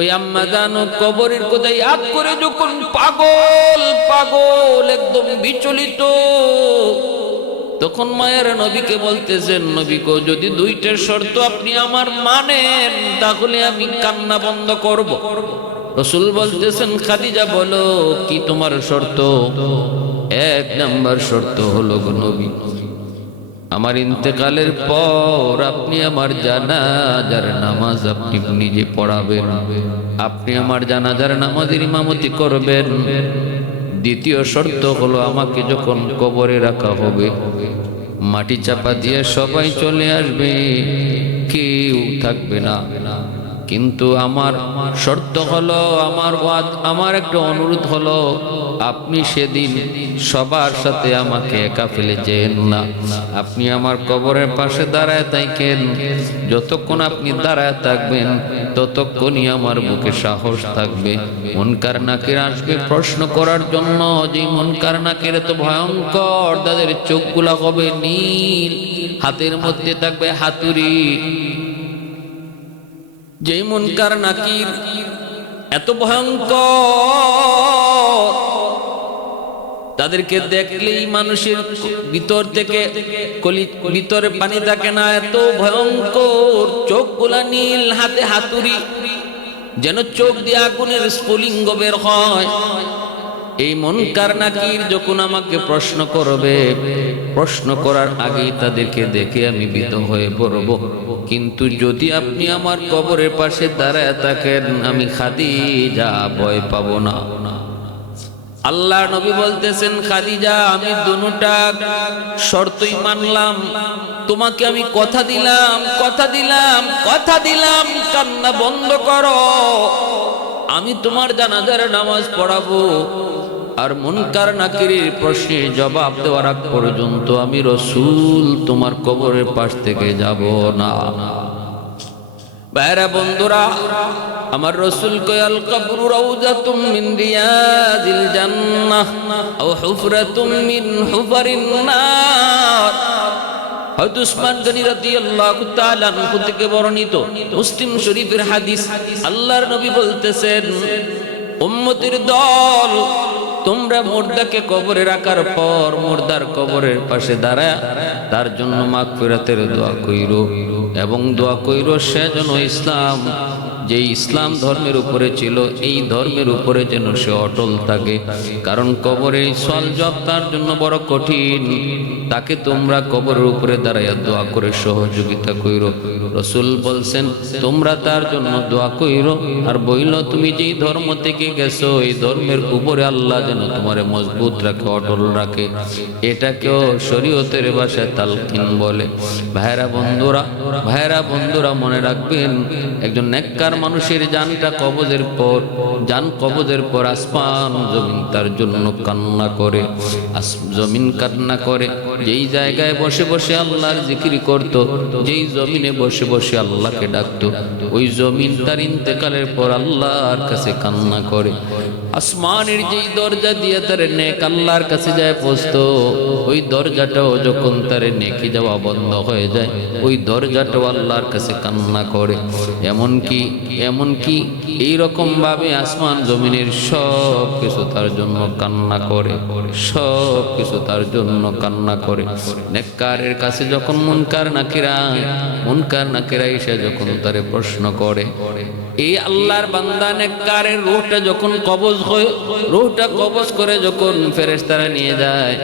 ওই আম্মা জানো কবরের কথা ইয়াদ করে যখন পাগল পাগল একদম বিচলিত, তখন মায়ের নবীকে বলতেছেন, নবী গো, যদি দুইটা শর্ত আপনি আমার মানেন তাহলে আমি কান্না বন্ধ করব। রাসূল বলতেছেন, খাদিজা বলো কি তোমার শর্ত? এক নাম্বার শর্ত হলো গো নবী, আমার ইন্তেকালের পর আপনি আমার জানাজার নামাজ আপনি নিজে পড়াবেন, আপনি আমার জানাজার নামাজের ইমামতি করবেন। দ্বিতীয় শর্ত হলো, আমাকে যখন কবরে রাখা হবে মাটি চাপা দিয়ে সবাই চলে আসবে, কেউ থাকবে না, কিন্তু আমার শর্ত হলো, আমার একটা অনুরোধ হলো, আপনি সেদিন সবার সাথে আমাকে একা ফেলে যেন না। আপনি আমার কবরের পাশে দাঁড়ায় থাকেন, যতক্ষণ আপনি দাঁড়ায় থাকবেন ততক্ষণই আমার বুকে সাহস থাকবে। মুনকার নাকির আসবে প্রশ্ন করার জন্য, যে মুনকার নাকির তো ভয়ঙ্কর, তাদের চোখগুলা হবে নীল, হাতের মধ্যে থাকবে হাতুড়ি। যে মুনকার নাকির এত ভয়ঙ্কর, তাদেরকে দেখলেই মানুষের ভিতর থেকে ভিতরে পানি থাকে না, এত ভয়ঙ্কর, চোখগুলা নীল, হাতে হাতুড়ি, যেন চোখ দিয়ে আগুনের স্ফুলিঙ্গ বের হয়। এই মুনকার নাকির যখন আমাকে প্রশ্ন করবে, প্রশ্ন করার আগেই তাদেরকে দেখে আমি ভীত হয়ে পড়ব, কিন্তু যদি আপনি আমার কবরের পাশে দাঁড়ায় থাকেন আমি খাদিজা ভয় পাবো না। আল্লাহ নবী বলতেছেন, খাদিজা আমি দুটা শর্তই মানলাম, তোমাকে আমি কথা দিলাম, কথা দিলাম, কথা দিলাম, কান্না বন্ধ করো, আমি তোমার জানাজার নামাজ পড়াবো, আর মুনকার নাকিরের প্রশ্নের জবাব দেওয়ার আগ পর্যন্ত আমি রাসূল তোমার কবরের পাশ থেকে যাব না। ভাইরা বন্ধুরা, আমার রাসূল কয়, আল কবরু রাউযাতুম মিন রিয়াদিল জান্নাহ আও হুফরাতুম মিন হুফারিন নার। হযরত উসমান গনি রাদিয়াল্লাহু তাআলা আনহু থেকে বর্ণিত মুসলিম শরীফের হাদিস, আল্লাহর নবী বলতেছেন, উম্মতের দল, তোমরা মুর্দাকে কবরে রাখার পর মুর্দার কবরের পাশে দাঁড়ায় তার জন্য মাগফিরাতের দোয়া কইরো, এবং দোয়া কইরো সে যেন ইসলাম, যে ইসলাম ধর্মের উপরে ছিল এই ধর্মের উপরে যেন সে অটল থাকে, কারণ কবরে সওয়াল জবাব তার জন্য বড় কঠিন। তাকে তোমরা কবরের উপরে দাঁড়াইয়া দোয়া করে সহযোগিতা কইরো। রাসূল বলছেন, তোমরা তার জন্য দোয়া কইরো, আর বইল তুমি যেই ধর্ম থেকে গেছো এই ধর্মের উপরে আল্লাহ যেন তোমারে মজবুত রাখে, অটল রাখে। এটাকেও শরীয়তের ভাষায় তালকিন বলে। ভাইরা বন্ধুরা, ভাইরা বন্ধুরা, মনে রাখবেন, একজন নেককার মানুষের জানটা কবজের পর, জান কবজের পর আসমান জমিন তার জন্য কান্না করে, জমিন কান্না করে। যেই জায়গায় বসে বসে আল্লাহর জিকির করত, যেই জমিনে বসে বসে আল্লাহকে ডাকতো, ওই জমিন তার ইন্তেকালের পর আল্লাহর কাছে কান্না করে। আসমানের যেই দরজা দিয়ে তার নেক আল্লাহর কাছে যায় পৌঁছতো, ওই দরজাটাও যখন তার নেকি যাওয়া বন্ধ হয়ে যায়, ওই দরজাটাও আল্লাহর কাছে কান্না করে। এমনকি এইরকম ভাবে আসমান জমিনের সব কিছু তার জন্য কান্না করে, সব কিছু তার জন্য কান্না করে। নেককারের কাছে যখন মুনকার নাকিরা এসে যখন তারে প্রশ্ন করে, এই আল্লাহর বান্দা নেককারের রূহটা যখন কবজ হয়, রূহটা কবজ করে যখন ফেরেশতারা নিয়ে যায়,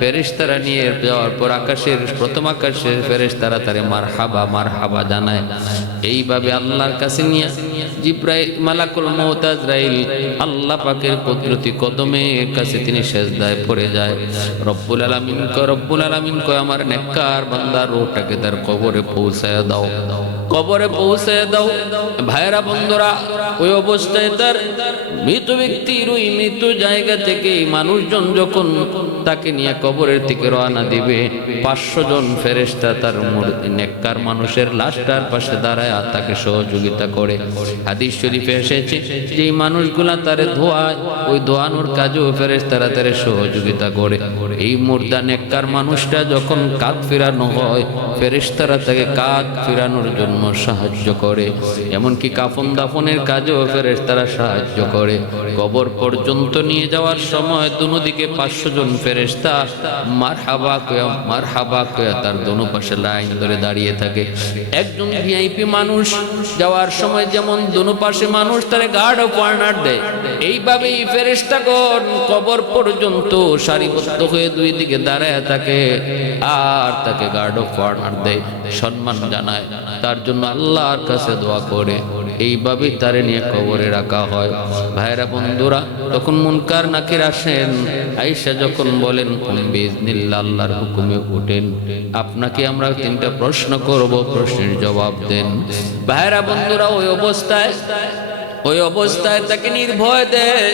ফেরেশতারা নিয়ে যাওয়ার পর আকাশের প্রথম আকাশের ফেরেশতারা তারে মারহাবা মারহাবা জানায়। এইভাবে আল্লাহর কাছে নিয়ে জিব্রাইল, মালাকুল মউত আজরাইল আল্লাহ পাকের কুদরতি কদমের কাছে তিনি সেজদায় পড়ে যায়। রব্বুল আলামিন কয়, আমার নেককার বান্দার রূহটাকে তার কবরে পৌঁছায় দাও, কবরে পৌঁছায় দাও। ভাইরা বন্ধুরা, ওই অবস্থায় তার মৃত ব্যক্তির ওই মৃত জায়গা থেকে মানুষজন যখন তাকে নিয়ে কবরের দিকে রওনা দিবে, 500 জন ফেরেশতা তার নেককার মানুষের লাশটার পাশে দাঁড়ায় তাকে সহযোগিতা করে। হাদিস শরীফে এসেছে, যে মানুষগুলা তারে ধোয়ায়, ওই ধোয়ানোর কাজেও ফেরেশতারা তারে সহযোগিতা করে। এই মুর্দা নেককার মানুষটা যখন কাঁধ ফেরানো হয়, ফেরেশতারা তাকে কাঁধ ফেরানোর জন্য জন্য সাহায্য করে, এমনকি কাফন দাফনের কাজেও ফেরেশতারা সাহায্য করে। কবর পর্যন্ত নিয়ে যাওয়ার সময় দুদিকে 500 জন ফেরেশতা মারহাবা কয়া তার দোনো পাশে লাইন ধরে দাঁড়িয়ে থাকে। একজন ভিআইপি মানুষ যাওয়ার সময় যেমন দোনো পাশে মানুষ তারে গার্ড অফ অনার দেয়, এইভাবেই ফেরেশতাগণ কবর পর্যন্ত সারিবদ্ধ হয়ে দুই দিকে দাঁড়ায় থাকে আর তাকে গার্ড অফ অনার দেয়, সম্মান জানায়, তার জন্য আল্লাহর কাছে দোয়া করে। এইভাবেই তারে নিয়ে কবরে রাখা হয়। ভাইরা বন্ধুরা, তখন মুনকার নাকির আসেন, আয়েশা যখন বলেন বিইজনিল্লাহ আল্লাহর হুকুমে উঠেন, আপনাকে আমরা 3টা প্রশ্ন করব, প্রশ্নের জবাব দেন। ভাইরা বন্ধুরা, ওই অবস্থায় তাকে নির্ভয় দেয়।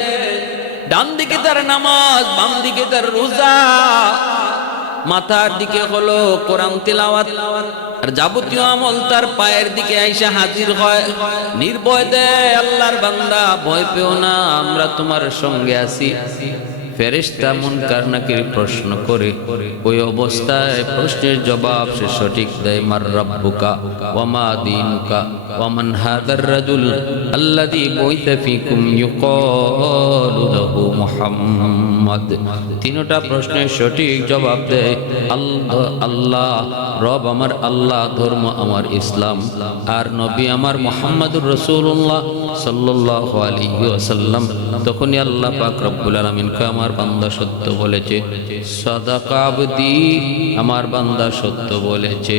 ডান দিকে তার নামাজ, বাম দিকে তার রোজা, মাথার দিকে হলো কোরআন তিলাওয়াত, আর যাবতীয় আমল তার পায়ের দিকে আইসা হাজির হয়। নির্ভয় দেয়, আল্লাহর বান্দা ভয় পেও না, আমরা তোমার সঙ্গে আছি। ফেরেশতা মুনকার নাকির প্রশ্ন করে, ওই অবস্থায় প্রশ্নের জবাব সে সঠিক দেয়। মার রাব্বুকা ওয়া মা দীনুকা ওয়া মান হাদার রাজুল আল্লাযী বুইতা ফীকুম ইউকালু লাহু মুহাম্মদ। 3টা প্রশ্নের সঠিক জবাব দেয় আল্লাহ, রব আমার আল্লাহ, ধর্ম আমার ইসলাম, আর নবী আমার মুহাম্মদুর রাসূলুল্লাহ সাল্লাল্লাহু আলাইহি ওয়াসাল্লাম। তখনই আল্লাহ পাক রব্বুল আলামিন আমার বান্দা সত্য বলেছে, সাদাকা আবদি, আমার বান্দা সত্য বলেছে।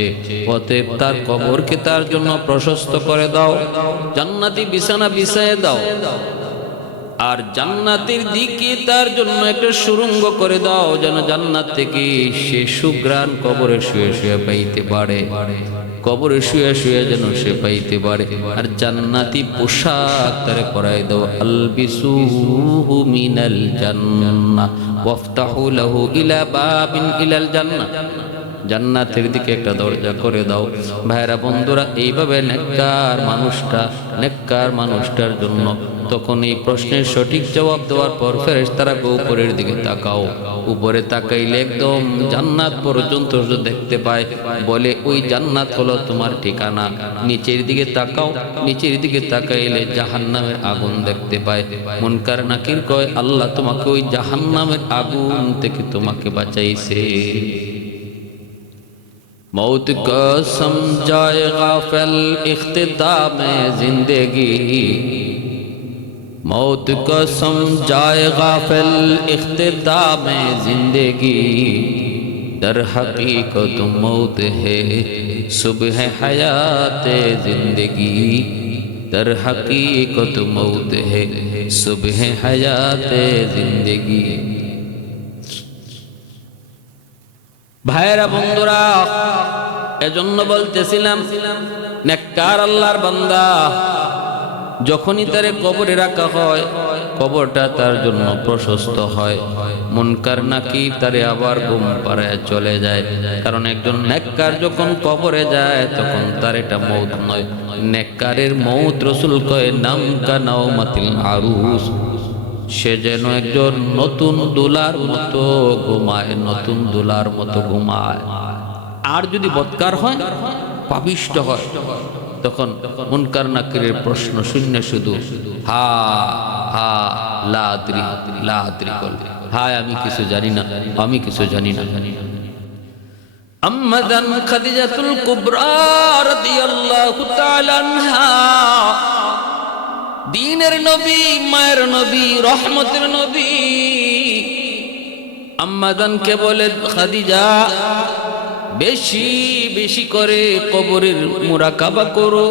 অতএব তার কবরকে তার জন্য প্রশস্ত করে দাও, জান্নাতি বিছানা বিছায় দাও, আর জান্নাতের দিকে তার জন্য একটা সুড়ঙ্গ করে দাও, যেন জান্নাত থেকে সে সুঘ্রাণ কবরে শুয়ে শুয়ে পাইতে পারে, কবরে শুয়ে শুয়ে যেন সে পাইতে পারে। আর জান্নাতি পোশাক তারে পরাই দাও, আলবিসুহু মিনাল জান্নাহ ওয়াফতাহু লাহু ইলা বাবিন ইলাল জান্নাহ, জান্নাতের দিকে একটা দরজা করে দাও। ভাইরা বন্ধুরা, এইভাবে নেককার মানুষটার জন্য তখন এই প্রশ্নের সঠিক জবাব দেওয়ার পর ফেরেশতারা উপরের দিকে তাকাও, উপরে তাকাইলে একদম জান্নাত পর্যন্ত দেখতে পায়, বলে ওই জান্নাত হলো তোমার ঠিকানা। নিচের দিকে তাকাও, নিচের দিকে তাকাইলে জাহান্নামের আগুন দেখতে পায়। মুনকার নাকির কয়, আল্লাহ তোমাকে ওই জাহান্নামের আগুন থেকে তোমাকে বাঁচাইছে। मौत को समझाए गाफिल इख्तिताम जिंदगी, मौत को समझाए गाफिल इख्तिताम जिंदगी, दर हकीकत मौत है सुबह हयात जिंदगी, दर हकीकत मौत है सुबह हयात जिंदगी। ভাইরা বন্ধুরা, এজন্য বলতেছিলাম, নেককার আল্লাহর বান্দা যখনই তারে কবরে রাখা হয়, কবরটা তার জন্য প্রশস্ত হয়। মুনকার নাকির তারে আবার ঘুম পাড়ায় চলে যায়, কারণ একজন নেককার যখন কবরে যায় তখন তার এটা মৌত নয়, নেককারের মৌত রাসূল কয় নাম কা নাওমাতিল আরুস, সে যেন একজন নতুন দুলার মতো ঘুমায়, নতুন দুলার মতো ঘুমায়। আর যদি বদকার হয়, পাপিষ্ট হয়, তখন মুনকার নাকিরের প্রশ্ন শূন্য শুধু হা হা লা আদরি করবে, হায় আমি কিছু জানি না, আমি কিছু জানি না। আম্মা জান খাদিজাতুল কুবরা রাদিয়াল্লাহু তাআলা আনহা, দীনের নবী, মায়ের নবী, রহমতের নবী, আম্মাজানকে বলে, খাদিজা বেশি বেশি করে কবরের মুরাকাবা করো।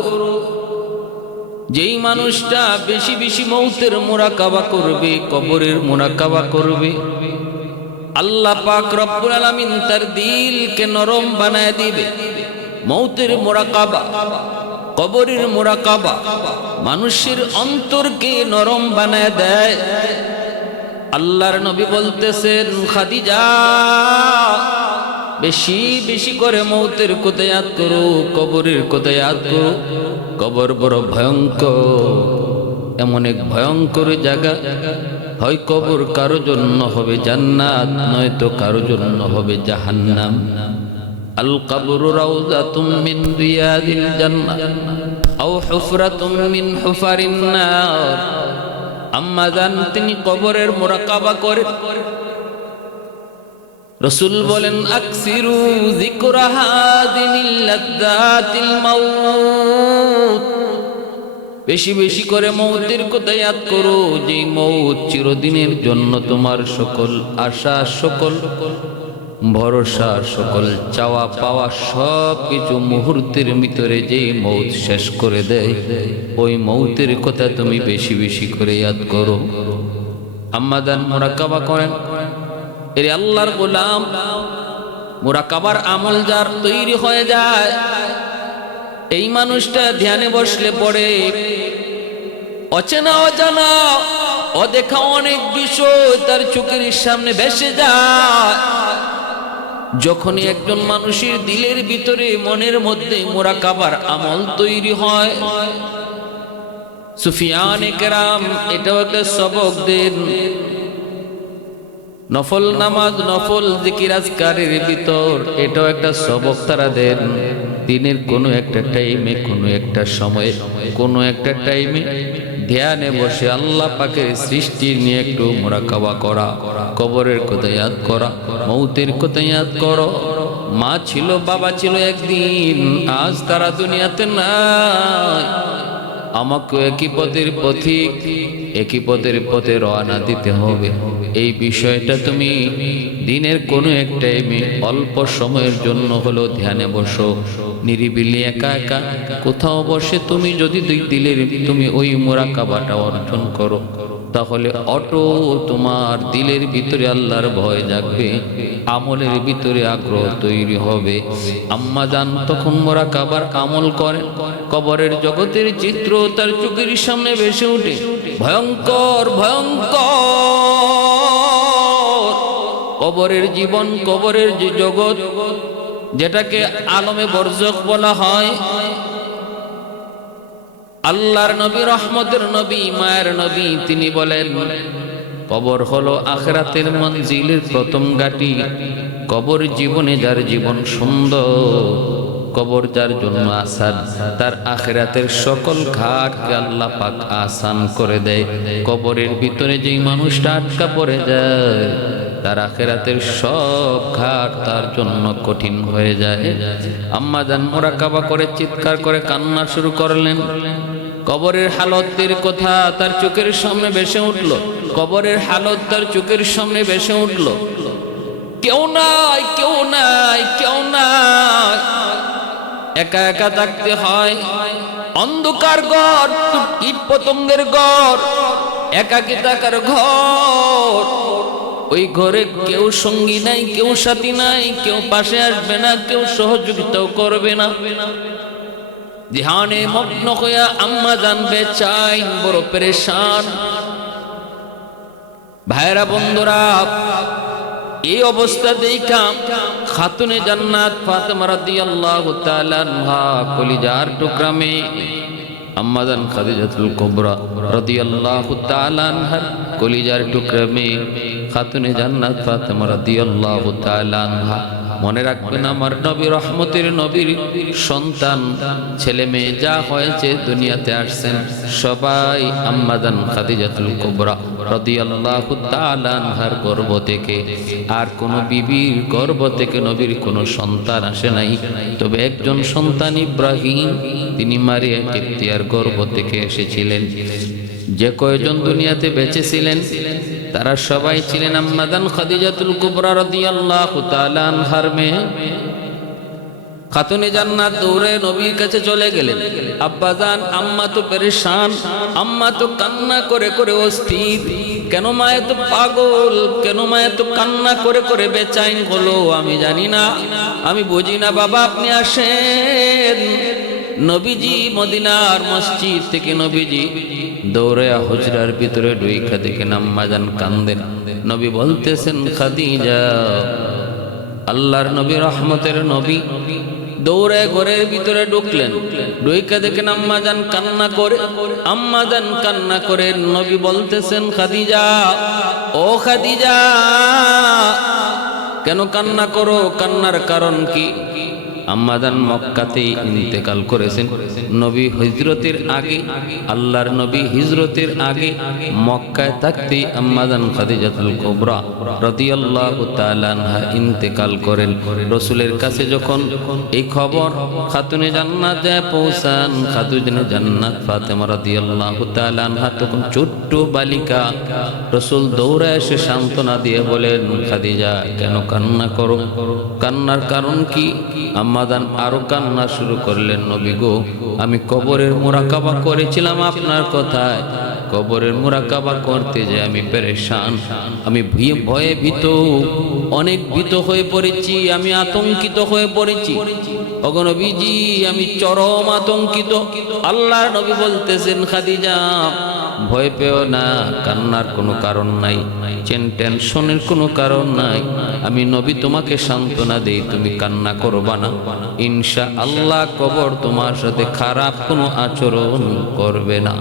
যেই মানুষটা বেশি বেশি মৌতের মুরাকাবা করবে, কবরের মুরাকাবা করবে, আল্লাহ পাক রব্বুল আলামিন তার দিলকে নরম বানায় দিবে। মৌতের মুরাকাবা, কবরের মুরাকাবা মানুষের অন্তরকে নরম বানায় দেয়। আল্লাহর নবী বলতেছেন, খাদিজা বেশি বেশি করে মৌতের কথা ইয়াদ করো, কবরের কথা ইয়াদ করো। কবর বড় ভয়ঙ্কর, এমন এক ভয়ঙ্কর জায়গা, হয় কবর কারো জন্য হবে জান্নাত, নয়তো কারো জন্য হবে জাহান্নাম। আল কবরু রাউযাতুম মিন রিয়াদিল জান্নাহ আও হুফরাতুম মিন হুফারিন নার। আম্মা জান তিনি কবরের মুরাকাবা করেন। রাসূল বলেন আকসিরু যিকরা হাদিমিল লাযযাতিল মাউত, বেশি বেশি করে মৌতের কথা ইয়াদ করো, যে মৌত চিরদিনের জন্য তোমার সকল আশা, সকল ভরসা, সকল চাওয়া পাওয়া সব কিছু মুহূর্তের ভিতরে যেই মৌত শেষ করে দেয়, ওই মৌতের কথা তুমি বেশি বেশি করে ইয়াদ করো। আম্মা জান মুরাকাবা করেন। এর আল্লাহর গোলাম, মুরাকাবার আমল যার তৈরি হয়ে যায়, এই মানুষটা ধ্যানে বসলে পড়ে অচেনা অজানা অদেখা অনেক বিষয় তার চোখের সামনে ভেসে যায়। যখনই একজন মানুষের দিলের ভিতরে, মনের মধ্যে মুরাকাবার আমল তৈরি হয়, সুফিয়ানে কেরাম এটাও একটা সবক দেন। নফল নামাজ, নফল জিকির আজকারের ভিতর এটাও একটা সবক তারা দেন। দিনের কোনো একটা টাইমে, কোনো একটা সময়ে, কোনো একটা টাইমে ধ্যানে বসে আল্লাহ পাকের সৃষ্টি নিয়ে একটু মুরাকাবা করা, কবরের কথা ইয়াদ করা, মৌতের কথা ইয়াদ করো। মা ছিল, বাবা ছিল একদিন, আজ তারা দুনিয়াতে নাই। আমাকে একই পথের পথিক, একই পথের পথে রওনা দিতে হবে। এই বিষয়টা তুমি দিনের কোনো এক টাইমে অল্প সময়ের জন্য হলো ধ্যানে বসো, নিরিবিলি একা একা কোথাও বসে তুমি যদি দিলের তুমি ওই মুরাকাবাটা অর্জন করো, তাহলে অটো তোমার দিলের ভিতরে আল্লাহর ভয় জাগবে, আমলের ভিতরে আগ্রহ তৈরি হবে। আম্মা জান তখন মুরাকাবার আমল করেন। কবরের জগতের চিত্র তার চোখের সামনে ভেসে ওঠে, ভয়ঙ্কর ভয়ঙ্কর কবরের জীবন, কবরের যে জগৎ, যেটাকে আলমে বরজখ বলা হয়। আল্লাহর নবী, রহমতের নবী, মায়ের নবী, তিনি বলেন কবর হলো আখিরাতের মঞ্জিলের প্রথম ঘাঁটি। কবর জীবনে যার জীবন সুন্দর, কবর যার জন্য আসান, তার আখিরাতের সকল ঘাটকে আল্লাহ পাক আসান করে দেয়। কবরের ভিতরে যেই মানুষটা আটকা পড়ে যায়, তার আখিরাতের সব ঘাট তার জন্য কঠিন হয়ে যায়। আম্মা জান মুরাকাবা করে চিৎকার করে কান্না শুরু করলেন। কবরের হালতের কথা তার চোখের সামনে ভেসে উঠল, কবরের হালত তার চোখের সামনে ভেসে উঠল। কেউ নাই, কেউ নাই, কেউ নাই, একা একা থাকতে হয়। অন্ধকার ঘর, কীট পতঙ্গের ঘর, একাকী থাকার ঘর। ওই ঘরে কেউ সঙ্গী নাই, কেউ সাথী নাই, কেউ পাশে আসবে না, কেউ সহযোগিতাও করবে না। ধ্যানে মগ্ন হইয়া আম্মা জান বেচাইন, বড় পেরেশান। ভাইরা বন্ধুরা, এই অবস্থা দেখা খাতুনে জান্নাত ফাতেমা রাদিয়াল্লাহু তাআলা আনহা কলিজার টুকরা মেয়ে আম্মা জান খাদিজাতুল কুবরা রাদিয়াল্লাহু তাআলা আনহার কলিজার টুকরা মেয়ে খাতুনে জান্নাত ফাতেমা রাদিয়াল্লাহু তাআলা আনহা। মনে রাখবেন, আমার নবী, রহমতের নবীর সন্তান, ছেলে মেয়ে যা হয়েছে দুনিয়াতে আসছেন সবাই আম্মা জান খাদিজাতুল কুবরা রাদিয়াল্লাহু তাআলা আনহার গর্ভ থেকে। আর কোন বিবির গর্ভ থেকে নবীর কোনো সন্তান আসে নাই। তবে একজন সন্তান ইব্রাহিম, তিনি মারিয়া কিপ্তিয়ার গর্ভ থেকে এসেছিলেন। যে কয়জন দুনিয়াতে বেঁচে ছিলেন তারা সবাই ছিলেন আম্মা জান খাদিজাতুল কুবরা রাদিয়াল্লাহু তাআলা আনহার মেয়ে। খাতুনে জান্নাত দৌড়ে নবীর কাছে চলে গেলেন। আব্বা জান, আম্মা তো পেরেশান, আম্মা তো কান্না করে করে অস্থির। কেন মা এত পাগল, কেন মা এত কান্না করে করে বেচাইন হলো? আমি জানি না, আমি বুঝি না। বাবা আপনি আসেন। নবীজি মদিনার মসজিদ থেকে নবীজি দৌড়ে হুজরার ভিতরে ঢুইকা দেখেন আম্মা জান কান্দেন। নবী বলতেছেন খাদিজা। আল্লাহর নবী, রহমতের নবী দৌড়ে ঘরের ভিতরে ঢুকলেন। ঢুইকা দেখেন আম্মা জান কান্না করে, আম্মা জান কান্না করে। নবী বলতেছেন খাদিজা, ও খাদিজা, কেন কান্না করো? কান্নার কারণ কি? আম্মাজান মক্কাতেই ইন্তেকাল করেছেন। নবী হিজরতের আগে, আল্লাহর নবী হিজরতের আগে মক্কায় থাকতেই আম্মাজান খাদিজাতুল কুবরা রাদিয়াল্লাহু তাআলা আনহা ইন্তেকাল করেন। রাসূলের কাছে যখন এই খবর খাতুনে জান্নাত যায় পৌঁছান, খাতুনে জান্নাত ফাতেমা রাদিয়াল্লাহু তাআলা আনহা তখন ছোট্ট বালিকা। রাসূল দৌড়ে এসে সান্ত্বনা দিয়ে বলেন, খাদিজা কেন কান্না করো? কান্নার কারণ কি? আম্মাজান আরো কান্না শুরু করলেন, নবী গো, আমি কবরের মুরাকাবা করেছিলাম আপনার কথায়। কবরের মুরাকাবা করতে যে আমি পেরেশান, আমি ভয়ে ভীত, অনেক ভীত হয়ে পড়েছি, আমি আতঙ্কিত হয়ে পড়েছি। ওগো নবীজি, আমি চরম আতঙ্কিত। আল্লাহর নবী বলতেছেন, খাদিজা ভয় পেও না, কান্নার কোনো কারণ নাই, টেনশনের কোনো কারণ নাই। আমি নবী তোমাকে সান্ত্বনা দেই, তুমি কান্না করবা না। ইনশাআল্লাহ কবর তোমার সাথে খারাপ কোনো আচরণ করবে না।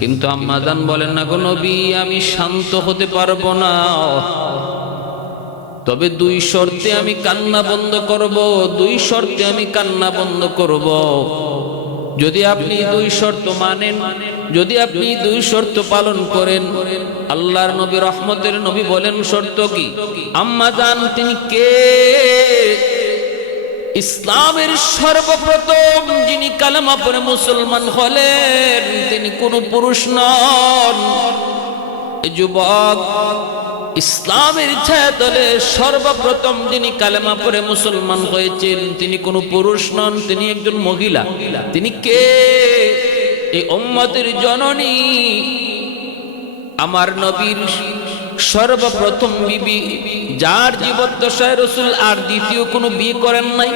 কিন্তু আম্মাজান বলেন, না গো নবী, আমি শান্ত হতে পারবো না, তবে দুই শর্তে আমি কান্না বন্ধ করব, দুই শর্তে আমি কান্না বন্ধ করব। যদি আপনি দুই শর্ত মানেন, যদি আপনি দুই শর্ত পালন করেন। আল্লাহর নবী রহমতের নবী বলেন, শর্ত কি? আম্মাজান তিনি কে? ইসলামের সর্বপ্রথম যিনি কালেমা পড়ে মুসলমান হলেন, তিনি কোনো পুরুষ নন। যুবক, ইসলামের ছায়াতলে সর্বপ্রথম যিনি কালেমা পড়ে মুসলমান হয়েছেন, তিনি কোনো পুরুষ নন, তিনি একজন মহিলা। তিনি কে? এই উম্মতের জননী, আমার নবীর সর্বপ্রথম বিবি, যার জীবদ্দশায় রাসূল আর দ্বিতীয় কোনো বিয়ে করেন নাই,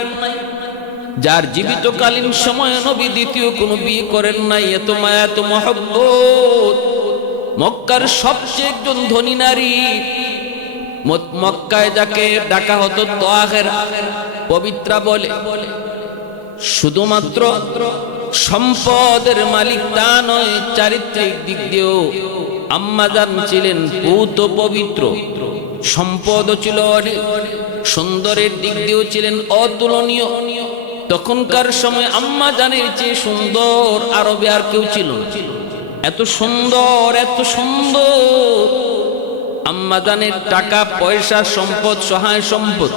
যার জীবিতকালীন সময়ে নবী দ্বিতীয় কোনো বিয়ে করেন নাই। এত মায়া, এত মহব্বত। মক্কার সবচেয়ে একজন ধনী নারী, মক্কায় যাকে ডাকা হতো তাহের, পবিত্রা বলে। শুধুমাত্র সম্পদের মালিক তা নয়, চারিত্রিক দিক দিয়েও আম্মাজান ছিলেন পূত পবিত্র। সম্পদও ছিল অনেক, সুন্দরের দিক দিয়েও ছিলেন অতুলনীয়। তখনকার সময় আম্মাজানের চেয়ে সুন্দর আরবে আর কেউ ছিল না। এত সুন্দর, এত সুন্দর। আম্মাজানের টাকা পয়সা, সম্পদ, সহায় সম্পদ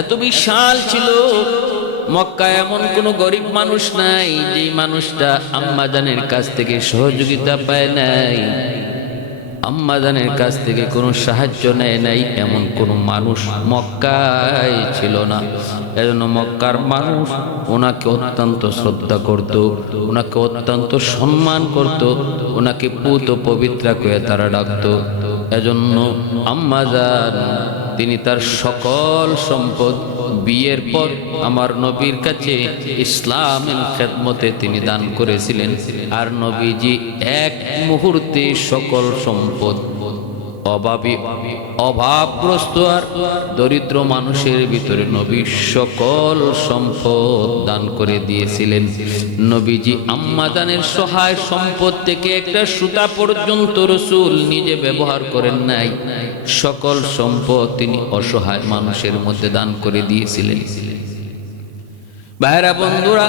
এত বিশাল ছিল। মক্কায় এমন কোনো গরিব মানুষ নাই যে মানুষটা আম্মাজানের কাছ থেকে সহযোগিতা পায় নাই, আম্মাজানের কাছ থেকে কোনো সাহায্য নেয় নাই, এমন কোনো মানুষ মক্কায় ছিল না। এজন্য মক্কার মানুষ ওনাকে অত্যন্ত শ্রদ্ধা করত, ওনাকে অত্যন্ত সম্মান করত, ওনাকে পূত পবিত্রা করে তারা ডাকত। এজন্য আম্মাজান তিনি তার সকল সম্পদ বিয়ের পর আমার নবীর কাছে ইসলামের খেদমতে তিনি দান করেছিলেন। আর নবীজি এক মুহূর্তে সকল সম্পদ অভাবগ্রস্ত আর দরিদ্র মানুষের ভিতরে নবী সকল সম্পদ দান করে দিয়েছিলেন। নবীজি আম্মাজানের সহায় সম্পদ থেকে একটা সুতা পর্যন্ত রাসূল নিজে ব্যবহার করেন নাই। সকল সম্পদ তিনি অসহায় মানুষের মধ্যে দান করে দিয়েছিলেন। ভাইরা বন্ধুরা,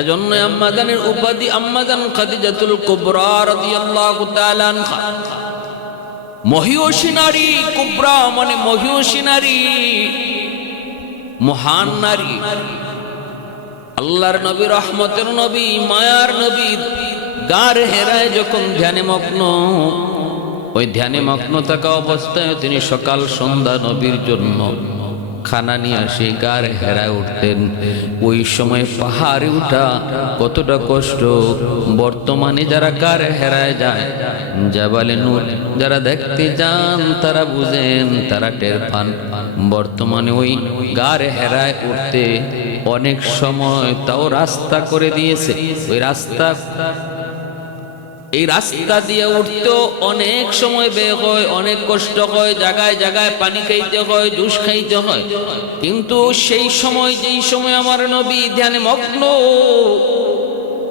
এজন্য আম্মাজানের উপাধি আম্মাজান খাদিজাতুল কুবরা রাদিয়াল্লাহু তাআলা আনহা। মহিয়সী নারী, কুবরা মানে মহিয়সী নারী, মহান নারী। আল্লাহর নবী, রহমতের নবী, মায়ার নবী গার হেরায় যখন ধ্যানে মগ্ন, ওই ধ্যানে মগ্ন থাকা অবস্থায় তিনি সকাল সন্ধ্যা নবীর জন্য খানা নিয়ে আসে গার হেরায় উঠতেন। ওই সময় পাহাড়ে উঠা কতটা কষ্ট। বর্তমানে যারা গার হেরায় যায়, জাবালে নূর যারা দেখতে যান তারা বুঝেন, তারা টের পান। বর্তমানে ওই গার হেরায় উঠতে অনেক সময় তাও রাস্তা করে দিয়েছে। ওই রাস্তা, এই রাস্তা দিয়ে উঠতেও অনেক সময় ব্যয় হয়, অনেক কষ্ট হয়, জায়গায় জায়গায় পানি খাইতে হয়, জুস খাইতে হয়। কিন্তু সেই সময়, যেই সময় আমার নবী ধ্যানে মগ্ন,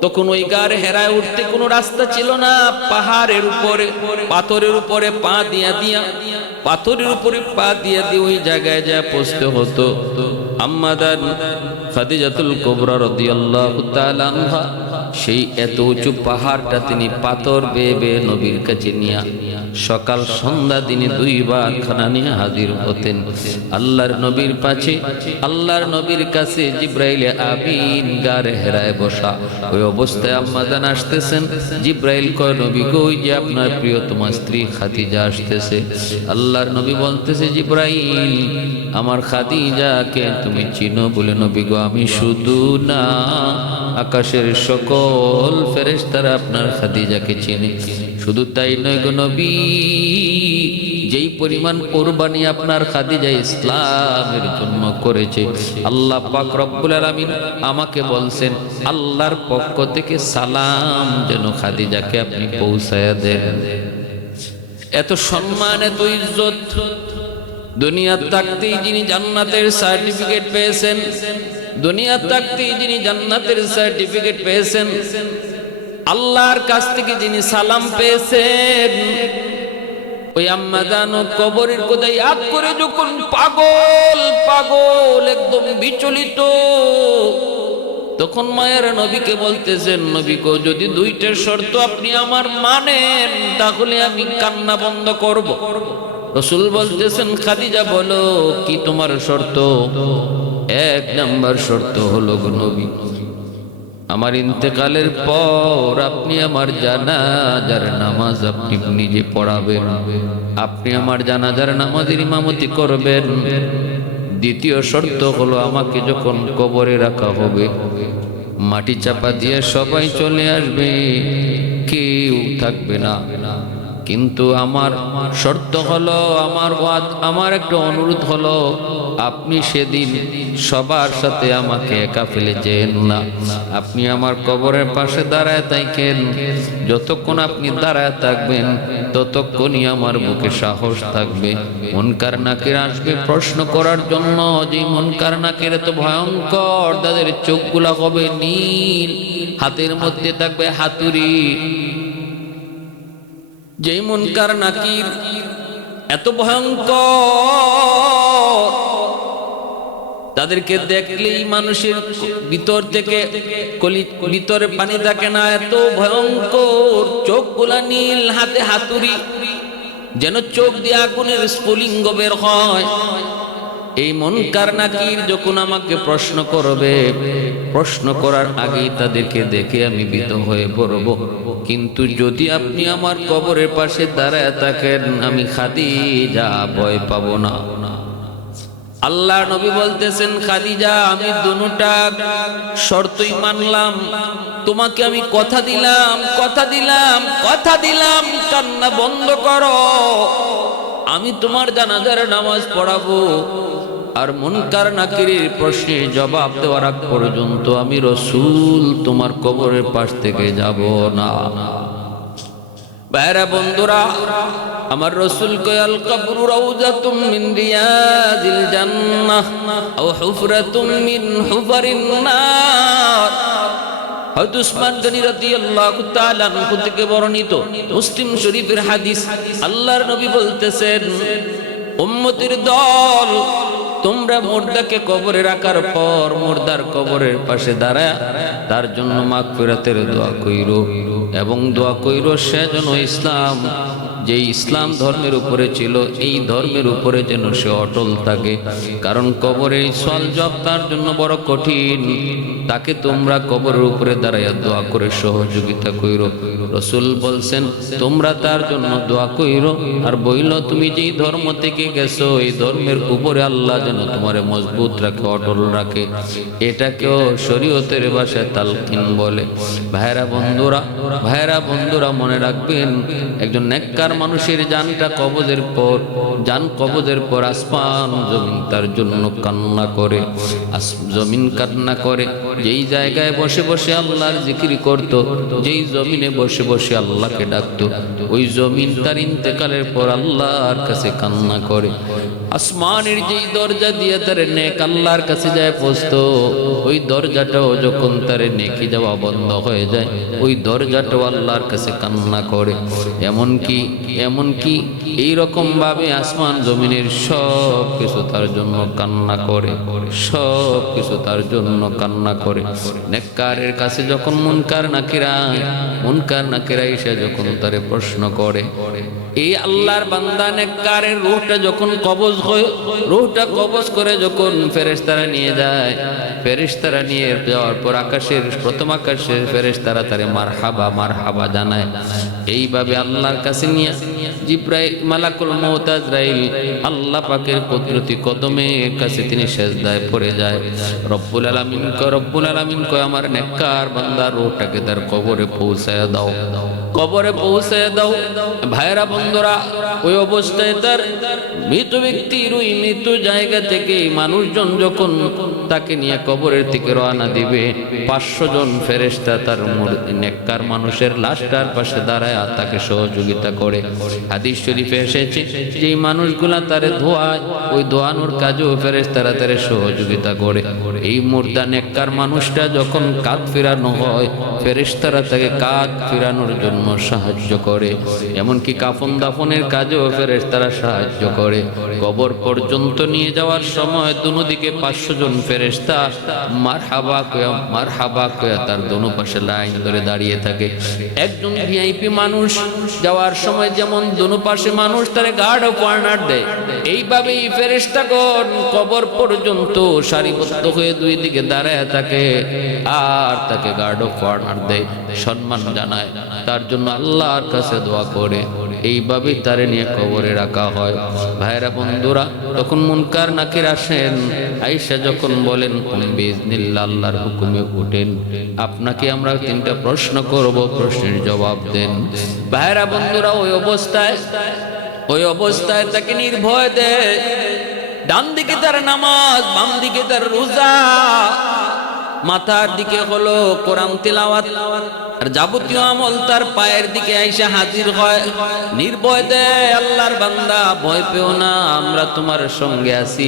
তখন ওই গার হেরায় উঠতে কোনো রাস্তা ছিল না। পাহাড়ের উপরে, পাথরের উপরে পা দিয়া দিয়া, পাথরের উপরে পা দিয়া দিয়ে ওই জায়গায় যা পৌঁছতে হতো। আম্মাদান খাদিজাতুল কুবরা রাদিয়াল্লাহু তাআলা আনহা সেই এত উঁচু পাহাড়টা তিনি পাথর বেয়ে বেয়ে নবীর কাছে নিয়ে সকাল সন্ধ্যা দিনে দুইবার খানা নিয়ে হাজির হতেন আল্লাহর নবীর পাশে। আল্লাহর নবীর কাছে জিব্রাইল আমিন গারে হেরায় বসা। ওই অবস্থায় আম্মাজান আসতেছেন। জিব্রাইল কয়, নবী গো, ওই যে আপনার প্রিয়তমা স্ত্রী খাদিজা আসতেছে। আল্লাহর নবী বলতেছে, জিব্রাইল, আমার খাদিজাকে তুমি চিনো? বলে, নবী গো, আমি শুধু না, আকাশের সকল ফেরেশতারা আপনার খাদিজাকে চিনে। শুধু তাই নয় গো নবী, যেই পরিমাণ কোরবানি আপনার খাদিজা ইসলামের জন্য করেছে, আল্লাহ পাক রব্বুল আলামিন আমাকে বলছেন আল্লাহর পক্ষ থেকে সালাম যেন খাদিজাকে আপনি পৌঁছায়া দেন। এত সম্মান, এত ইজ্জত। দুনিয়া থাকতেই যিনি জান্নাতের সার্টিফিকেট পেয়েছেন, দুনিয়া থাকতেই যিনি জান্নাতের সার্টিফিকেট পেয়েছেন, আল্লাহর কাছ থেকে যিনি সালাম পেয়েছেন, ওই আম্মা জানো কবরের কোথায় ইয়াদ করে যখন পাগল পাগল একদম বিচলিত, তখন মায়ের নবীকে বলতেছেন, নবী গো, যদি দুইটার শর্ত আপনি আমার মানেন তাহলে আমি কান্না বন্ধ করব। রাসূল বলতেছেন, খাদিজা বলো, কি তোমার শর্ত? এক নাম্বার শর্ত হলো গো নবী, আমার ইন্তেকালের পর আপনি আমার জানাজার নামাজ আপনি নিজে পড়াবেন, আপনি আমার জানাজার নামাজের ইমামতি করবেন। দ্বিতীয় শর্ত হলো, আমাকে যখন কবরে রাখা হবে, মাটি চাপা দিয়ে সবাই চলে আসবে, কেউ থাকবে না। কিন্তু আমার শর্ত হলো, আমার একটা অনুরোধ হলো, আপনি সেদিন সবার সাথে আমাকে একা ফেলে যেন না। আপনি আমার কবরের পাশে দাঁড়ায় থাকেন। যতক্ষণ আপনি দাঁড়ায় থাকবেন ততক্ষণই আমার বুকে সাহস থাকবে। মুনকার নাকির আসবে প্রশ্ন করার জন্য, যে মুনকার নাকির এত ভয়ঙ্কর, তাদের চোখগুলা হবে নীল, হাতের মধ্যে থাকবে হাতুড়ি। যেই মুনকার নাকির এত ভয়ঙ্কর, তাদেরকে দেখলেই মানুষের ভিতর থেকে ভিতরে পানি থাকে না, এত ভয়ঙ্কর। চোখগুলা নীল, হাতে হাতুড়ি, যেন চোখ দিয়ে আগুনের স্ফুলিঙ্গ বের হয়। এই মুনকার নাকির যখন আমাকে প্রশ্ন করবে, প্রশ্ন করার আগেই তাদেরকে দেখে আমি ভীত হয়ে পড়ব। কিন্তু যদি আপনি আমার কবরের পাশে দাঁড়ায় থাকেন, আমি খাদিজা ভয় পাবো না। আল্লাহ নবী বলতেছেন, খাদিজা, আমি দুটা শর্তই মানলাম, তোমাকে আমি কথা দিলাম, কথা দিলাম, কথা দিলাম, কান্না বন্ধ করো, আমি তোমার জানাজার নামাজ পড়াবো, আর মুনকার নাকিরের প্রশ্নের জবাব দেওয়ার আগ পর্যন্ত আমি রাসূল তোমার কবরের পাশ থেকে যাব না। ভাইরা বন্ধুরা, আমার রাসূল কয়, আল কবরু রাউযাতুম মিন রিয়াজিল জান্নাহ আও হুফরাতুম মিন হুফারিন নার। হযরত উসমান গনি রাদিয়াল্লাহু তাআলা আনহু থেকে বর্ণিত মুসলিম শরীফের হাদিস। আল্লাহর নবী বলতেছেন, উম্মতের দল, তোমরা মুর্দাকে কবরে রাখার পর মুর্দার কবরের পাশে দাঁড়ায় তার জন্য মাগফিরাতের দোয়া কইরো, এবং দোয়া কইরো সে যেন ইসলাম, যে ইসলাম ধর্মের উপরে ছিল, এই ধর্মের উপরে যেন সে অটল থাকে। কারণ কবরের সওয়াল জবাব তার জন্য বড় কঠিন। তাকে তোমরা কবরের উপরে দাঁড়াইয়া দোয়া করে সহযোগিতা কইরো। রাসূল বলছেন, তোমরা তার জন্য দোয়া কইরো, আর বইল, তুমি যেই ধর্ম থেকে গেছো, এই ধর্মের উপরে আল্লাহ যেন তোমারে মজবুত রাখে, অটল রাখে। এটাকেও শরীয়তের ভাষায় তালকিন বলে। ভাইরা বন্ধুরা, ভাইরা বন্ধুরা, মনে রাখবেন, একজন নেককার মানুষের জানটা কবজের পর, জান কবজের পর আসমান জমিন তার জন্য কান্না করে, জমিন কান্না করে। যেই জায়গায় বসে বসে আল্লাহর জিকির করত, যেই জমিনে বসে বসে আল্লাহকে ডাকতো, ওই জমিন তার ইন্তেকালের পর আল্লাহর কাছে কান্না করে। আসমানের যেই দরজা দিয়ে তার নেক আল্লাহর কাছে যায় পৌঁছতো, ওই দরজাটাও যখন তার নেকি যাওয়া বন্ধ হয়ে যায়, ওই দরজাটাও আল্লাহর কাছে কান্না করে। এমনকি এইরকম ভাবে আসমান জমিনের সব কিছু তার জন্য কান্না করে, সব কিছু তার জন্য কান্না করে। নেককারের কাছে যখন মুনকার নাকিরা এসে যখন তারে প্রশ্ন করে, এই আল্লাহর বান্দা নেককারের রূহটা যখন কবজ হয়, রূহটা কবজ করে যখন ফেরেশতারা নিয়ে যায়, ফেরেশতারা নিয়ে যাওয়ার পর প্রথম আকাশের ফেরেশতারা তারে মারহাবা জানায়। এইভাবে আল্লাহর কাছে নিয়ে জিব্রাইল মালাকুল মউত আজরাইল আল্লাহ পাকের কুদরতি কদমের কাছে তিনি সেজদায় পড়ে যায়। রব্বুল আলামিন কয় আমার নেককার বান্দার রূহটাকে তার কবরে পৌঁছায় দাও, কবরে পৌঁছায় দাও। ভাইরা বন্ধুরা, ওই অবস্থায় তার মৃত ব্যক্তির ওই মৃত্যু জায়গা থেকে মানুষজন যখন তাকে নিয়ে কবরের দিকে রওনা দিবে, 500 জন ফেরেশতা তার নেককার মানুষের লাশটার পাশে দাঁড়ায় তাকে সহযোগিতা করে। হাদিস শরীফে এসেছে যে মানুষগুলা তারে ধোয়ায়, ওই ধোয়ানোর কাজেও ফেরেশতারা তারে সহযোগিতা করে। এই মুর্দা নেককার মানুষটা যখন কাঁধ ফেরানো হয়, ফেরেশতারা তাকে কাঁধ ফেরানোর জন্য সাহায্য করে। এমনকি কাফন দাফনের কাজেও ফেরেশতারা সাহায্য করে। কবর পর্যন্ত নিয়ে যাওয়ার সময় দুদিকে 500 জন ফেরেশতা মারহাবা কয়া তার দোনো পাশে লাইন ধরে দাঁড়িয়ে থাকে। একজন ভিআইপি মানুষ যাওয়ার সময় যেমন দোনো পাশে মানুষ তারে গার্ড অফ অনার দেয়, এইভাবেই ফেরেশতাগণ কবর পর্যন্ত সারিবদ্ধ হয়ে দুই দিকে দাঁড়ায় থাকে আর তাকে গার্ড অফ অনার দেয়, সম্মান জানায়, তার জন্য আল্লাহর কাছে দোয়া করে। এইভাবেই তারে নিয়ে কবরে রাখা হয়। ভাইরা বন্ধুরা, তখন মুনকার নাকির আসেন, আয়েশা যখন বলেন বিইজনিল্লাহ আল্লাহর হুকুমে উঠেন, আপনাকে আমরা 3টা প্রশ্ন করব, প্রশ্নের জবাব দেন। ভাইরা বন্ধুরা, ওই অবস্থায় তাকে নির্ভয় দেয়। ডান দিকে তার নামাজ, বাম দিকে তার রোজা, মাথার দিকে হলো কোরআন তিলাওয়াত, আর যাবতীয় আমল তার পায়ের দিকে আইসা হাজির হয়। নির্ভয় দেয়, আল্লাহর বান্দা ভয় পেও না, আমরা তোমার সঙ্গে আছি।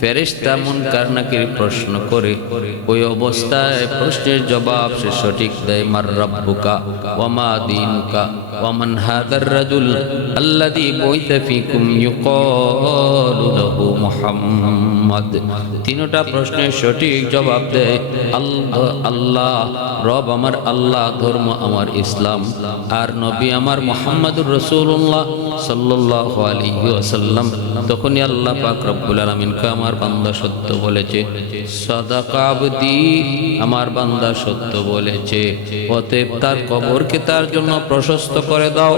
ফেরেশতা মুনকার নাকির প্রশ্ন করে, ওই অবস্থায় প্রশ্নের জবাব সে সঠিক দেয়। মার রাব্বুকা ওয়া মা দীনুকা ওয়া মান হাযার রাজুল আল্লাযী বুইসা ফীকুম ইউকালু লাহু মুহাম্মদ। 3টা প্রশ্নের সঠিক জবাব দেয় আল্লাহ, রব আমার আল্লাহ, ধর্ম আমার ইসলাম, আর নবী আমার মুহাম্মদুর রাসূলুল্লাহ সাল্লাল্লাহু আলাইহি ওয়াসাল্লাম। তখনই আল্লাহ পাক রব্বুল আলামিন কয়, আমার বান্দা সত্য বলেছে, সাদাকা আবদি, আমার বান্দা সত্য বলেছে। অতএব তার কবরকে তার জন্য প্রশস্ত করে দাও,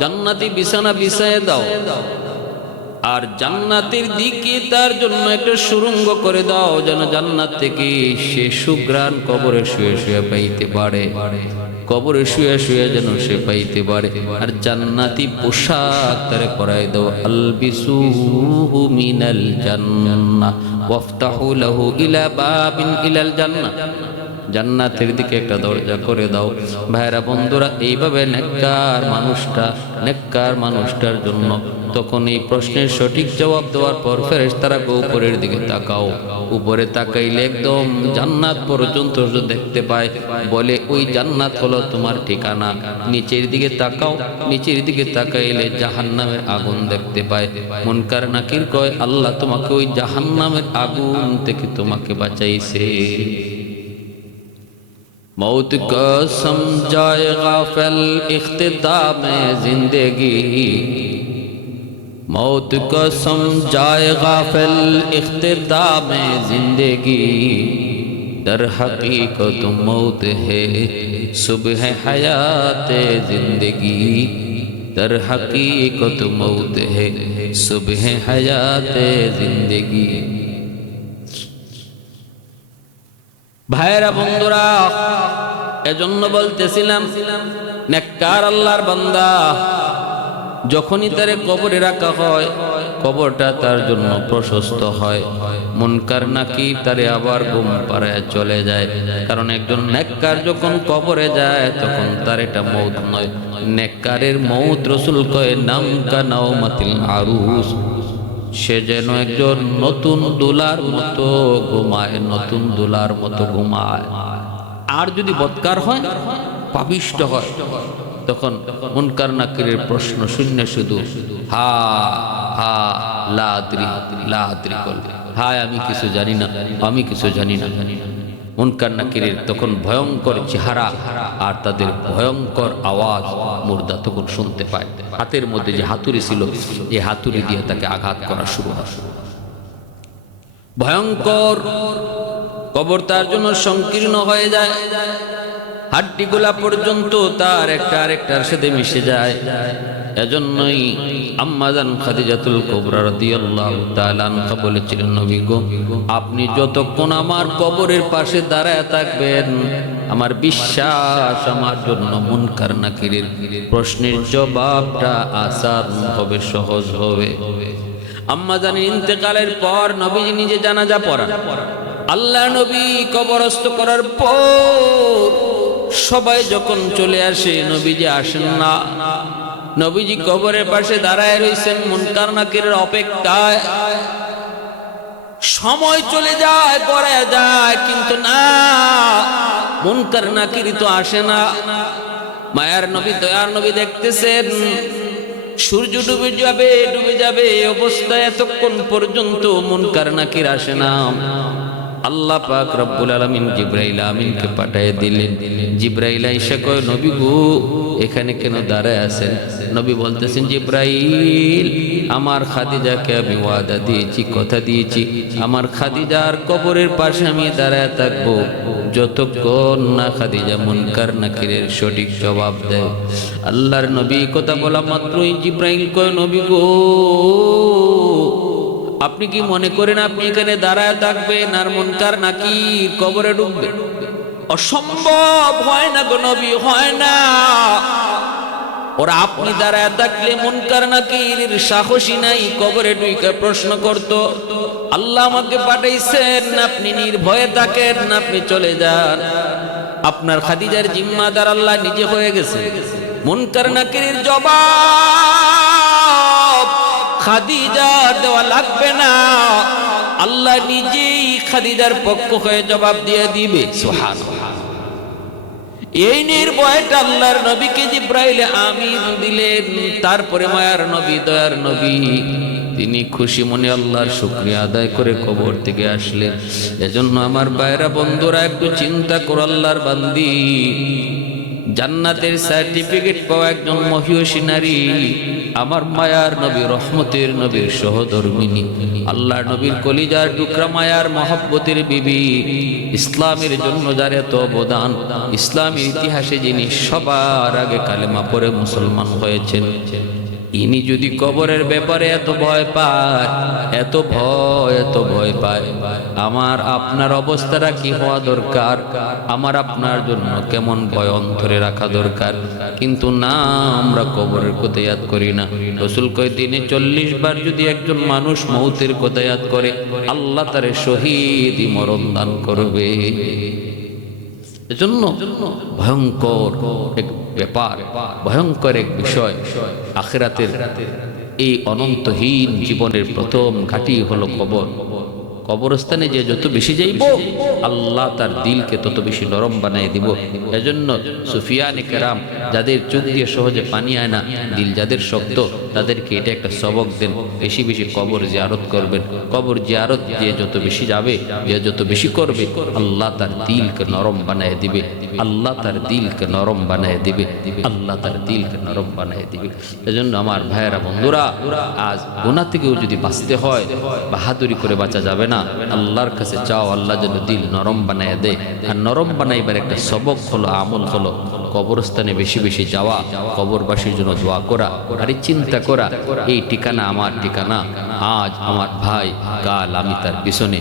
জান্নাতি বিছানা বিছায় দাও, আর জান্নাতের দিকে তার জন্য একটা সুড়ঙ্গ করে দাও, যেন জান্নাত থেকে সে সুঘ্রাণ কবরে শুয়ে শুয়ে পাইতে পারে, কবরে শুয়ে শুয়ে যেন সে পাইতে পারে। আর জান্নাতি পোশাক তারে পরাই দাও, আলবিসুহু মিনাল জান্নাহ ওয়াফতাহু লাহু ইলা বাবিন ইলাল জান্নাহ, জান্নাতের দিকে একটা দরজা করে দাও। ভাইরা বন্ধুরা, এইভাবে নেককার মানুষটার জন্য তখন এই প্রশ্নের সঠিক জবাব দেওয়ার পর ফেরেশতারা উপরের দিকে তাকাও, উপরে তাকাইলে একদম জান্নাত পর্যন্ত দেখতে পায়। বলে ওই জান্নাত হলো তোমার ঠিকানা। নিচের দিকে তাকাও, নিচের দিকে তাকাইলে জাহান্নামের আগুন দেখতে পায়। মুনকার নাকির কয়, আল্লাহ তোমাকে ওই জাহান্নামের আগুন থেকে তোমাকে বাঁচাইছে। मौत को समझाए गाफिल इख्तिताम जिंदगी, मौत को समझाए गाफिल इख्तिताम जिंदगी, दर हकीकत मौत है सुबह हयात जिंदगी, दर हकीकत मौत है सुबह हयात जिंदगी। ভাইরা বন্ধুরা, এজন্য বলতেছিলাম, নেককার আল্লাহর বান্দা যখনই তারে কবরে রাখা হয়, কবরটা তার জন্য প্রশস্ত হয়। মুনকার নাকির তারে আবার ঘুম পাড়ায় চলে যায়, কারণ একজন নেককার যখন কবরে যায় তখন তার এটা মৌত নয়, নেককারের মৌত রাসূল কয় নাম কা নাওমাতিল আরুস, সে যেন একজন নতুন দুলার মতো ঘুমায়, নতুন দুলার মতো ঘুমায়। আর যদি বদকার হয়, পাপিষ্ট হয়, তখন মুনকার নাকিরের প্রশ্ন শূন্য শুধু হা হা লা আদরি লা আদরি করবে, হায় আমি কিছু জানি না, আমি কিছু জানি না। মুনকার নাকিরের তখন ভয়ঙ্কর চেহারা আর তাদের ভয়ঙ্কর আওয়াজ মুর্দা তখন শুনতে পায়। হাতের মধ্যে যে হাতুড়ি ছিল, এই হাতুড়ি দিয়ে তাকে আঘাত করা শুরু হয়। ভয়ঙ্কর কবর তার জন্য সংকীর্ণ হয়ে যায়, হাড্ডিগুলা পর্যন্ত তার একটা আরেকটার সাথে মিশে যায়। এজন্যই আম্মা জান খাদিজাতুল কুবরা রাদিয়াল্লাহু তাআলা আনহা বলেছিলেন, নবী গো, আপনি যতক্ষণ আমার কবরের পাশে দাঁড়ায় থাকবেন, আমার বিশ্বাস আমার জন্য মুনকার নাকিরের প্রশ্নের জবাবটা আসান হবে, সহজ হবে। আম্মা জানের ইন্তেকালের পর নবীজি নিজে জানাজা পড়ান। আল্লাহ নবী কবরস্থ করার পর সবাই যখন চলে আসে, নবীজি আসেন না। নবীজি কবরের পাশে দাঁড়ায় রয়েছেন মুনকার নাকিরের অপেক্ষায়। সময় চলে যায়, গড়ায় যায়, কিন্তু না, মুনকার নাকির তো আসে না। মায়ার নবী, দয়ার নবী দেখতেছেন সূর্য ডুবে যাবে, ডুবে যাবে, এই অবস্থায় এতক্ষণ পর্যন্ত মুনকার নাকির আসে না। আল্লাহ পাক রব্বুল আলামিন জিবরাইল আমিনকে পাঠিয়ে দিলেন। জিবরাইল আইসা কয়, নবী গো, এখানে কেন দাঁড়ায় আছেন? নবী বলতেছেন, জিবরাইল, আমার খাদিজাকে আমি ওয়াদা দিয়েছি, কথা দিয়েছি, আমার খাদিজার কবরের পাশে আমি দাঁড়ায় থাকবো যতক্ষণ না খাদিজা মুনকার নাকিরের সঠিক জবাব দেয়। আল্লাহর নবী কথা বলা মাত্রই জিবরাইল কয়, নবী গো, আপনি কি মনে করেন আপনি এখানে দাঁড়ায় থাকবেন আর মুনকার নাকির কবরে ঢুকবে? অসম্ভব, হয় না গো নবী, হয় না। ওরা আপনি দাঁড়ায় থাকলে মুনকার নাকির সাহসী নাই কবরে ঢুকে প্রশ্ন করত। আল্লাহ আমাকে পাঠাইছেন, আপনি নির্ভয়ে থাকেন, আপনি চলে যান। আপনার খাদিজার জিম্মাদার আল্লাহ নিজে হয়ে গেছে। মুনকার নাকিরের জবাব খাদিজা দেওয়া লাগবে না, আল্লাহ নিজেই খাদিজার পক্ষ হয়ে জবাব দিয়ে দিবে। সুবহানাল্লাহ। এই নির্ভয়টা আল্লাহর নবীকে জিবরাইল আমিন দিলেন। তারপরে মায়ার নবী, দয়ার নবী, তিনি খুশি মনে আল্লাহর শুকরিয়া আদায় করে কবর থেকে আসলেন। এজন্য আমার ভাইরা বন্ধুরা, একটু চিন্তা করো, আল্লাহর বান্দি, জান্নাতের সার্টিফিকেট পাওয়া একজন মহিয়সী নারী, আমার মায়ার নবী, রহমতের নবীর সহধর্মিনী, আল্লাহর নবীর কলিজার টুকরা, মায়ার মহব্বতের বিবি, ইসলামের জন্য যার এত অবদান, ইসলামের ইতিহাসে যিনি সবার আগে কালেমা পড়ে মুসলমান হয়েছেন, ইনি যদি কবরের ব্যাপারে এত ভয় পায়, এত ভয় পায়, আমার আপনার অবস্থাটা কি হওয়া দরকার? আমার আপনার জন্য কেমন ভয় অন্তরে রাখা দরকার? কিন্তু না, আমরা কবরের কথা ইয়াদ করি না। রাসূল কয়, দিনে 40 বার যদি একজন মানুষ মৌতের কথা ইয়াদ করে, আল্লাহ তারে শহীদি মরণ দান করবে। এজন্য ভয়ঙ্কর এক ব্যাপার, ভয়ঙ্কর এক বিষয়। আখিরাতের এই অনন্তহীন জীবনের প্রথম ঘাঁটি হলো কবর। কবরস্থানে যে যত বেশি যাইব, আল্লাহ তার দিলকে তত বেশি নরম বানাই দিব। এজন্য সুফিয়ানে কেরাম, যাদের চোখ দিয়ে সহজে পানি আয় না, দিল যাদের শক্ত, তাদেরকে এটা একটা সবক দেন, বেশি বেশি কবর জিয়ারত করবেন। কবর জিয়ারত যে যত বেশি যাবে, যে যত বেশি করবে, আল্লাহ তার দিলকে নরম বানাই দিবে, আল্লাহ তার দিলকে নরম বানাই দিবে, আল্লাহ তার দিলকে নরম বানাই দিবে। এজন্য আমার ভাইয়েরা বন্ধুরা, আজ গুনাহ থেকেও যদি বাঁচতে হয়, বাহাদুরি করে বাঁচা যাবে না। আল্লাহর কাছে চাও, আল্লাহ যেন দিল নরম বানায় দেয়। আর নরম বানাইবার একটা সবক হলো, আমল হলো কবরস্থানে বেশি বেশি যাওয়া, কবরবাসীর জন্য দোয়া করা, আর চিন্তা করা, এই ঠিকানা আমার ঠিকানা, আজ আমার ভাই, কাল আমি তার পিছনে।